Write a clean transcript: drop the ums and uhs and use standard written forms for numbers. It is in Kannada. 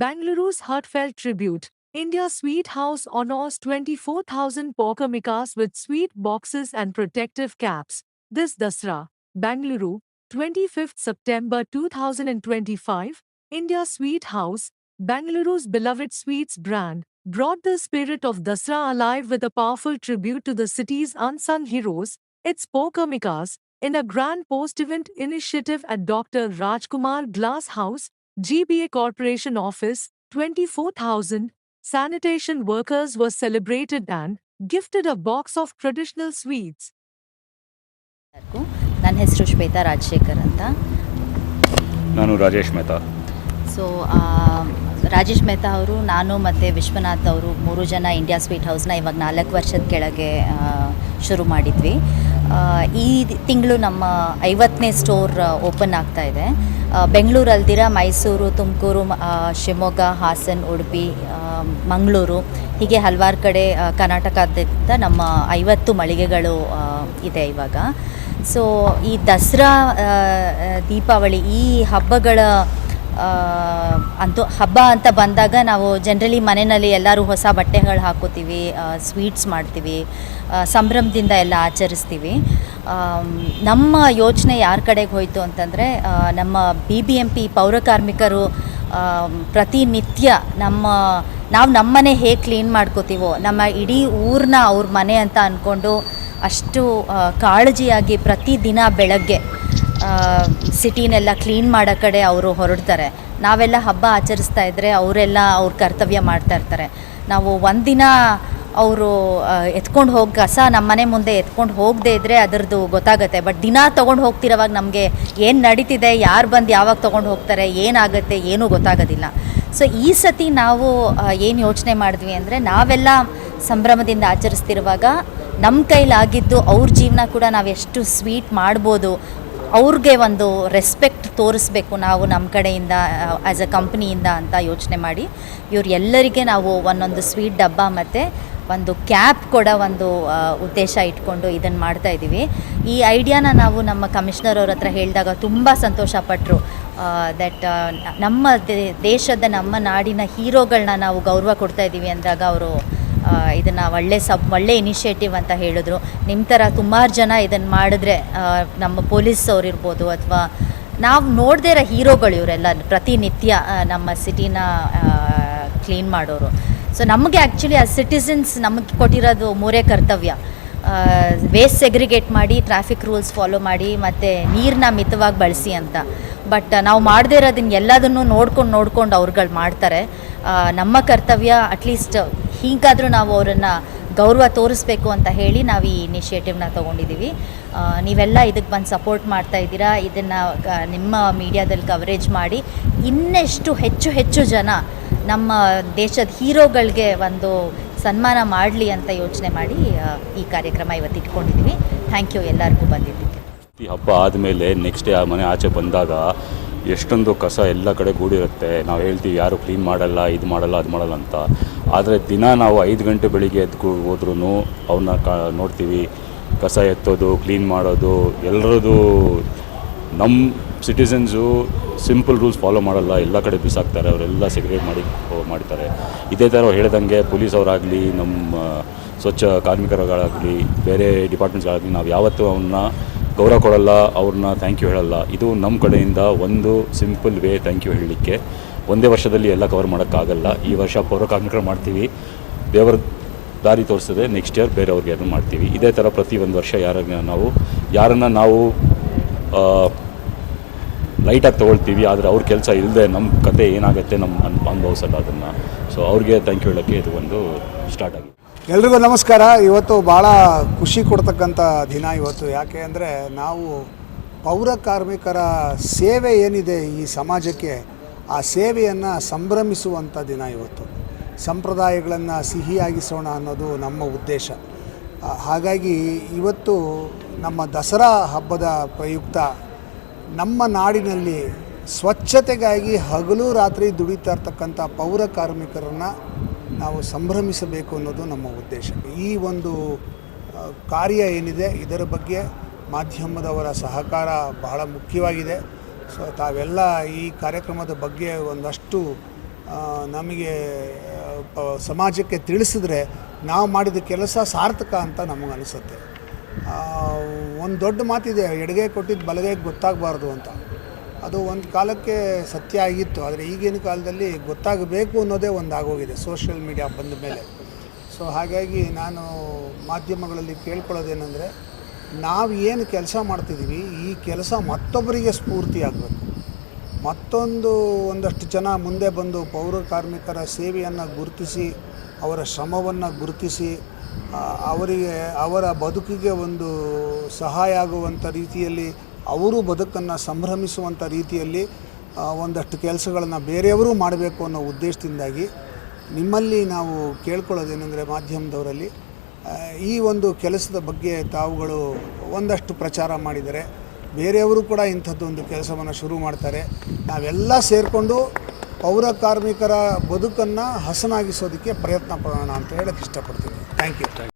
Bangaluru's heartfelt tribute. India Sweet House honors 24,000 Pokarmikas with sweet boxes and protective caps. This Dasra, Bangalore, 25th September 2025, India Sweet House, Bangaluru's beloved sweets brand, brought the spirit of Dasra alive with a powerful tribute to the city's unsung heroes, its Pokarmikas, in a grand post-event initiative at Dr. Rajkumar Glass House, GBA Corporation Office. 24,000 sanitation workers were celebrated and gifted a box of traditional sweets. ನನ್ನ ಹೆಸರು ಶ್ವೇತಾ ರಾಜಶೇಖರ್ ಅಂತ. ನಾನು ರಾಜೇಶ್ ಮೆಹ್ತಾ. ಸೊ ರಾಜೇಶ್ ಮೆಹ್ತಾ ಅವರು, ನಾನು ಮತ್ತು ವಿಶ್ವನಾಥ್ ಅವರು 3 ಜನ ಇಂಡಿಯಾ ಸ್ವೀಟ್ ಹೌಸ್ನ ಇವಾಗ 4 ವರ್ಷದ ಕೆಳಗೆ ಶುರು ಮಾಡಿದ್ವಿ. ಈ ತಿಂಗಳು ನಮ್ಮ 50ನೇ ಸ್ಟೋರ್ ಓಪನ್ ಆಗ್ತಾ ಇದೆ. ಬೆಂಗಳೂರಲ್ದಿರ ಮೈಸೂರು, ತುಮಕೂರು, ಶಿವಮೊಗ್ಗ, ಹಾಸನ್, ಉಡುಪಿ, ಮಂಗಳೂರು ಹೀಗೆ ಹಲವಾರು ಕಡೆ ಕರ್ನಾಟಕದಿಂದ ನಮ್ಮ 50 ಮಳಿಗೆಗಳು ಇದೆ ಇವಾಗ. ಸೊ ಈ ದಸರಾ, ದೀಪಾವಳಿ ಈ ಹಬ್ಬಗಳ ಹಬ್ಬ ಅಂತ ಬಂದಾಗ ನಾವು ಜನರಲಿ ಮನೆಯಲ್ಲಿ ಎಲ್ಲರೂ ಹೊಸ ಬಟ್ಟೆಗಳು ಹಾಕೋತೀವಿ, ಸ್ವೀಟ್ಸ್ ಮಾಡ್ತೀವಿ, ಸಂಭ್ರಮದಿಂದ ಎಲ್ಲ ಆಚರಿಸ್ತೀವಿ. ನಮ್ಮ ಯೋಚನೆ ಯಾರ ಕಡೆಗೆ ಹೋಯಿತು ಅಂತಂದರೆ, ನಮ್ಮ BBMP ಪೌರಕಾರ್ಮಿಕರು ಪ್ರತಿನಿತ್ಯ ನಾವು ನಮ್ಮನೆ ಹೇಗೆ ಕ್ಲೀನ್ ಮಾಡ್ಕೋತೀವೋ, ನಮ್ಮ ಇಡೀ ಊರನ್ನ ಅವ್ರ ಮನೆ ಅಂತ ಅಂದ್ಕೊಂಡು ಅಷ್ಟು ಕಾಳಜಿಯಾಗಿ ಪ್ರತಿದಿನ ಬೆಳಗ್ಗೆ ಸಿಟಿನೆಲ್ಲ ಕ್ಲೀನ್ ಮಾಡೋ ಕಡೆ ಅವರು ಹೊರಡ್ತಾರೆ. ನಾವೆಲ್ಲ ಹಬ್ಬ ಆಚರಿಸ್ತಾ ಇದ್ದರೆ ಅವರೆಲ್ಲ ಅವ್ರ ಕರ್ತವ್ಯ ಮಾಡ್ತಾ ಇರ್ತಾರೆ. ನಾವು ಒಂದಿನ ಅವರು ಎತ್ಕೊಂಡು ಹೋಗಿ ಕಸ ನಮ್ಮ ಮನೆ ಮುಂದೆ ಎತ್ಕೊಂಡು ಹೋಗದೇ ಇದ್ದರೆ ಅದರದ್ದು ಗೊತ್ತಾಗುತ್ತೆ. ಬಟ್ ದಿನ ತೊಗೊಂಡು ಹೋಗ್ತಿರೋವಾಗ ನಮಗೆ ಏನು ನಡೀತಿದೆ, ಯಾರು ಬಂದು ಯಾವಾಗ ತೊಗೊಂಡು ಹೋಗ್ತಾರೆ, ಏನಾಗುತ್ತೆ ಏನೂ ಗೊತ್ತಾಗೋದಿಲ್ಲ. ಸೊ ಈ ಸತಿ ನಾವು ಏನು ಯೋಚನೆ ಮಾಡಿದ್ವಿ ಅಂದರೆ, ನಾವೆಲ್ಲ ಸಂಭ್ರಮದಿಂದ ಆಚರಿಸ್ತಿರುವಾಗ ನಮ್ಮ ಕೈಲಾಗಿದ್ದು ಅವ್ರ ಜೀವನ ಕೂಡ ನಾವು ಎಷ್ಟು ಸ್ವೀಟ್ ಮಾಡ್ಬೋದು, ಅವ್ರಿಗೆ ಒಂದು ರೆಸ್ಪೆಕ್ಟ್ ತೋರಿಸ್ಬೇಕು ನಾವು ನಮ್ಮ ಕಡೆಯಿಂದ ಆ್ಯಸ್ ಅ ಕಂಪ್ನಿಯಿಂದ ಅಂತ ಯೋಚನೆ ಮಾಡಿ ಎಲ್ಲರಿಗೆ ನಾವು ಒಂದೊಂದು ಸ್ವೀಟ್ ಡಬ್ಬ ಮತ್ತು ಒಂದು ಕ್ಯಾಪ್ ಕೊಡೋ ಒಂದು ಉದ್ದೇಶ ಇಟ್ಕೊಂಡು ಇದನ್ನು ಮಾಡ್ತಾಯಿದ್ದೀವಿ. ಈ ಐಡಿಯಾನ ನಾವು ನಮ್ಮ ಕಮಿಷನರ್ ಅವ್ರ ಹತ್ರ ಹೇಳಿದಾಗ ತುಂಬ ಸಂತೋಷಪಟ್ಟರು. ದಟ್ ನಮ್ಮ ದೇಶದ, ನಮ್ಮ ನಾಡಿನ ಹೀರೋಗಳನ್ನ ನಾವು ಗೌರವ ಕೊಡ್ತಾಯಿದ್ದೀವಿ ಅಂದಾಗ ಅವರು ಇದನ್ನು ಒಳ್ಳೆ ಇನಿಷಿಯೇಟಿವ್ ಅಂತ ಹೇಳಿದ್ರು. ನಿಮ್ಮ ಥರ ಸುಮಾರು ಜನ ಇದನ್ನು ಮಾಡಿದ್ರೆ, ನಮ್ಮ ಪೊಲೀಸ್ ಅವರಿರ್ಬೋದು ಅಥವಾ ನಾವು ನೋಡದೇ ಇರೋ ಹೀರೋಗಳು ಇವರೆಲ್ಲ ಪ್ರತಿನಿತ್ಯ ನಮ್ಮ ಸಿಟಿನ ಕ್ಲೀನ್ ಮಾಡೋರು. ಸೊ ನಮಗೆ ಆ್ಯಕ್ಚುಲಿ ಆ ಸಿಟಿಸನ್ಸ್ ನಮಗೆ ಕೊಟ್ಟಿರೋದು 3 ಕರ್ತವ್ಯ: ವೇಸ್ಟ್ ಸೆಗ್ರಿಗೇಟ್ ಮಾಡಿ, ಟ್ರಾಫಿಕ್ ರೂಲ್ಸ್ ಫಾಲೋ ಮಾಡಿ, ಮತ್ತು ನೀರನ್ನ ಮಿತವಾಗಿ ಬಳಸಿ ಅಂತ. ಬಟ್ ನಾವು ಮಾಡದೇ ಇರೋದನ್ನ ಎಲ್ಲದನ್ನು ನೋಡ್ಕೊಂಡು ಅವ್ರುಗಳು ಮಾಡ್ತಾರೆ. ನಮ್ಮ ಕರ್ತವ್ಯ ಅಟ್ಲೀಸ್ಟ್ ಹೀಗಾದರೂ ನಾವು ಅವರನ್ನು ಗೌರವ ತೋರಿಸ್ಬೇಕು ಅಂತ ಹೇಳಿ ನಾವು ಈ ಇನಿಷಿಯೇಟಿವ್ನ ತೊಗೊಂಡಿದ್ದೀವಿ. ನೀವೆಲ್ಲ ಇದಕ್ಕೆ ಬಂದು ಸಪೋರ್ಟ್ ಮಾಡ್ತಾಯಿದ್ದೀರಾ. ಇದನ್ನು ನಿಮ್ಮ ಮೀಡಿಯಾದಲ್ಲಿ ಕವರೇಜ್ ಮಾಡಿ ಇನ್ನೆಷ್ಟು ಹೆಚ್ಚು ಜನ ನಮ್ಮ ದೇಶದ ಹೀರೋಗಳಿಗೆ ಒಂದು ಸನ್ಮಾನ ಮಾಡಲಿ ಅಂತ ಯೋಚನೆ ಮಾಡಿ ಈ ಕಾರ್ಯಕ್ರಮ ಇವತ್ತು ಇಟ್ಕೊಂಡಿದ್ದೀವಿ. ಥ್ಯಾಂಕ್ ಯು ಎಲ್ಲರಿಗೂ ಬಂದಿದ್ದಕ್ಕೆ. ಈ ಹಬ್ಬ ಆದಮೇಲೆ ನೆಕ್ಸ್ಟ್ ಡೇ ಆ ಮನೆ ಆಚೆ ಬಂದಾಗ ಎಷ್ಟೊಂದು ಕಸ ಎಲ್ಲ ಕಡೆ ಗೂಡಿರುತ್ತೆ. ನಾವು ಹೇಳ್ತೀವಿ ಯಾರು ಕ್ಲೀನ್ ಮಾಡಲ್ಲ, ಇದು ಮಾಡಲ್ಲ, ಅದು ಮಾಡಲ್ಲ ಅಂತ. ಆದರೆ ದಿನ ನಾವು 5 ಗಂಟೆ ಬೆಳಿಗ್ಗೆ ಎದ್ದು ಹೋದ್ರೂ ಅವನ್ನ ನೋಡ್ತೀವಿ, ಕಸ ಎತ್ತೋದು, ಕ್ಲೀನ್ ಮಾಡೋದು. ಎಲ್ಲರದು ನಮ್ಮ ಸಿಟಿಸನ್ಸು ಸಿಂಪಲ್ ರೂಲ್ಸ್ ಫಾಲೋ ಮಾಡಲ್ಲ, ಎಲ್ಲ ಕಡೆ ಬಿಸಾಕ್ತಾರೆ, ಅವರೆಲ್ಲ ಸೆಗ್ರಿಗೇಟ್ ಮಾಡ್ತಾರೆ. ಇದೇ ಥರ ಹೇಳ್ದಂಗೆ ಪೊಲೀಸವರಾಗಲಿ, ನಮ್ಮ ಸ್ವಚ್ಛ ಕಾರ್ಮಿಕರುಗಳಾಗಲಿ, ಬೇರೆ ಡಿಪಾರ್ಟ್ಮೆಂಟ್ಸ್ಗಳಾಗಲಿ, ನಾವು ಯಾವತ್ತೂ ಅವನ್ನ ಗೌರವ ಕೊಡಲ್ಲ, ಅವ್ರನ್ನ ಥ್ಯಾಂಕ್ ಯು ಹೇಳಲ್ಲ. ಇದು ನಮ್ಮ ಕಡೆಯಿಂದ ಒಂದು ಸಿಂಪಲ್ ವೇ ಥ್ಯಾಂಕ್ ಯು ಹೇಳಲಿಕ್ಕೆ. ಒಂದೇ ವರ್ಷದಲ್ಲಿ ಎಲ್ಲ ಕವರ್ ಮಾಡೋಕ್ಕಾಗಲ್ಲ. ಈ ವರ್ಷ ಪೌರ ಕಾರ್ಮಿಕರು ಮಾಡ್ತೀವಿ, ದೇವರ ದಾರಿ ತೋರಿಸ್ತದೆ. ನೆಕ್ಸ್ಟ್ ಇಯರ್ ಬೇರೆಯವ್ರಿಗೆ ಅದನ್ನು ಮಾಡ್ತೀವಿ. ಇದೇ ಥರ ಪ್ರತಿ ಒಂದು ವರ್ಷ ಯಾರನ್ನು ನಾವು ಲೈಟಾಗಿ ತೊಗೊಳ್ತೀವಿ, ಆದರೆ ಅವ್ರ ಕೆಲಸ ಇಲ್ಲದೆ ನಮ್ಮ ಕತೆ ಏನಾಗುತ್ತೆ ನಮ್ಮ ಅನುಭವಿಸಲ್ಲ ಅದನ್ನು. ಸೊ ಅವ್ರಿಗೆ ಥ್ಯಾಂಕ್ ಯು ಹೇಳೋಕ್ಕೆ ಇದು ಒಂದು ಸ್ಟಾರ್ಟ್ ಆಗಿದೆ. ಎಲ್ರಿಗೂ ನಮಸ್ಕಾರ. ಇವತ್ತು ಭಾಳ ಖುಷಿ ಕೊಡ್ತಕ್ಕಂಥ ದಿನ ಇವತ್ತು. ಯಾಕೆ ಅಂದರೆ ನಾವು ಪೌರ ಕಾರ್ಮಿಕರ ಸೇವೆ ಏನಿದೆ ಈ ಸಮಾಜಕ್ಕೆ, ಆ ಸೇವೆಯನ್ನು ಸಂಭ್ರಮಿಸುವಂಥ ದಿನ ಇವತ್ತು. ಸಂಪ್ರದಾಯಗಳನ್ನು ಸಿಹಿಯಾಗಿಸೋಣ ಅನ್ನೋದು ನಮ್ಮ ಉದ್ದೇಶ. ಹಾಗಾಗಿ ಇವತ್ತು ನಮ್ಮ ದಸರಾ ಹಬ್ಬದ ಪ್ರಯುಕ್ತ ನಮ್ಮ ನಾಡಿನಲ್ಲಿ ಸ್ವಚ್ಛತೆಗಾಗಿ ಹಗಲು ರಾತ್ರಿ ದುಡಿತಾ ಇರ್ತಕ್ಕಂಥ ಪೌರ ಕಾರ್ಮಿಕರನ್ನು ನಾವು ಸಂಭ್ರಮಿಸಬೇಕು ಅನ್ನೋದು ನಮ್ಮ ಉದ್ದೇಶ. ಈ ಒಂದು ಕಾರ್ಯ ಏನಿದೆ ಇದರ ಬಗ್ಗೆ ಮಾಧ್ಯಮದವರ ಸಹಕಾರ ಬಹಳ ಮುಖ್ಯವಾಗಿದೆ. ಸೊ ತಾವೆಲ್ಲ ಈ ಕಾರ್ಯಕ್ರಮದ ಬಗ್ಗೆ ಒಂದಷ್ಟು ನಮಗೆ ಸಮಾಜಕ್ಕೆ ತಿಳಿಸಿದ್ರೆ ನಾವು ಮಾಡಿದ ಕೆಲಸ ಸಾರ್ಥಕ ಅಂತ ನಮಗೆ ಅನಿಸುತ್ತೆ. ಒಂದು ದೊಡ್ಡ ಮಾತಿದೆ, ಎಡಗೈ ಕೊಟ್ಟಿದ್ದು ಬಲಗೈಗೆ ಗೊತ್ತಾಗಬಾರ್ದು ಅಂತ. ಅದು ಒಂದು ಕಾಲಕ್ಕೆ ಸತ್ಯ ಆಗಿತ್ತು, ಆದರೆ ಈಗಿನ ಕಾಲದಲ್ಲಿ ಗೊತ್ತಾಗಬೇಕು ಅನ್ನೋದೇ ಒಂದು ಆಗೋಗಿದೆ ಸೋಷಿಯಲ್ ಮೀಡಿಯಾ ಬಂದ ಮೇಲೆ. ಸೊ ಹಾಗಾಗಿ ನಾನು ಮಾಧ್ಯಮಗಳಲ್ಲಿ ಕೇಳ್ಕೊಳ್ಳೋದೇನೆಂದರೆ, ನಾವು ಏನು ಕೆಲಸ ಮಾಡ್ತಿದ್ದೀವಿ ಈ ಕೆಲಸ ಮತ್ತೊಬ್ಬರಿಗೆ ಸ್ಫೂರ್ತಿ ಆಗಬೇಕು. ಒಂದಷ್ಟು ಜನ ಮುಂದೆ ಬಂದು ಪೌರ ಕಾರ್ಮಿಕರ ಸೇವೆಯನ್ನು ಗುರುತಿಸಿ, ಅವರ ಶ್ರಮವನ್ನು ಗುರುತಿಸಿ, ಅವರಿಗೆ ಅವರ ಬದುಕಿಗೆ ಒಂದು ಸಹಾಯ ಆಗುವಂಥ ರೀತಿಯಲ್ಲಿ, ಅವರು ಬದುಕನ್ನು ಸಂಭ್ರಮಿಸುವಂಥ ರೀತಿಯಲ್ಲಿ ಒಂದಷ್ಟು ಕೆಲಸಗಳನ್ನು ಬೇರೆಯವರು ಮಾಡಬೇಕು ಅನ್ನೋ ಉದ್ದೇಶದಿಂದಾಗಿ ನಿಮ್ಮಲ್ಲಿ ನಾವು ಕೇಳ್ಕೊಳ್ಳೋದೇನೆಂದರೆ, ಮಾಧ್ಯಮದವರಲ್ಲಿ ಈ ಒಂದು ಕೆಲಸದ ಬಗ್ಗೆ ತಾವುಗಳು ಒಂದಷ್ಟು ಪ್ರಚಾರ ಮಾಡಿದರೆ ಬೇರೆಯವರು ಕೂಡ ಇಂಥದ್ದೊಂದು ಕೆಲಸವನ್ನು ಶುರು ಮಾಡ್ತಾರೆ. ನಾವೆಲ್ಲ ಸೇರಿಕೊಂಡು ಪೌರ ಕಾರ್ಮಿಕರ ಬದುಕನ್ನು ಹಸನಾಗಿಸೋದಕ್ಕೆ ಪ್ರಯತ್ನ ಪಡೋಣ ಅಂತ ಹೇಳಕ್ಕೆ ಇಷ್ಟಪಡ್ತೀನಿ. Thank you.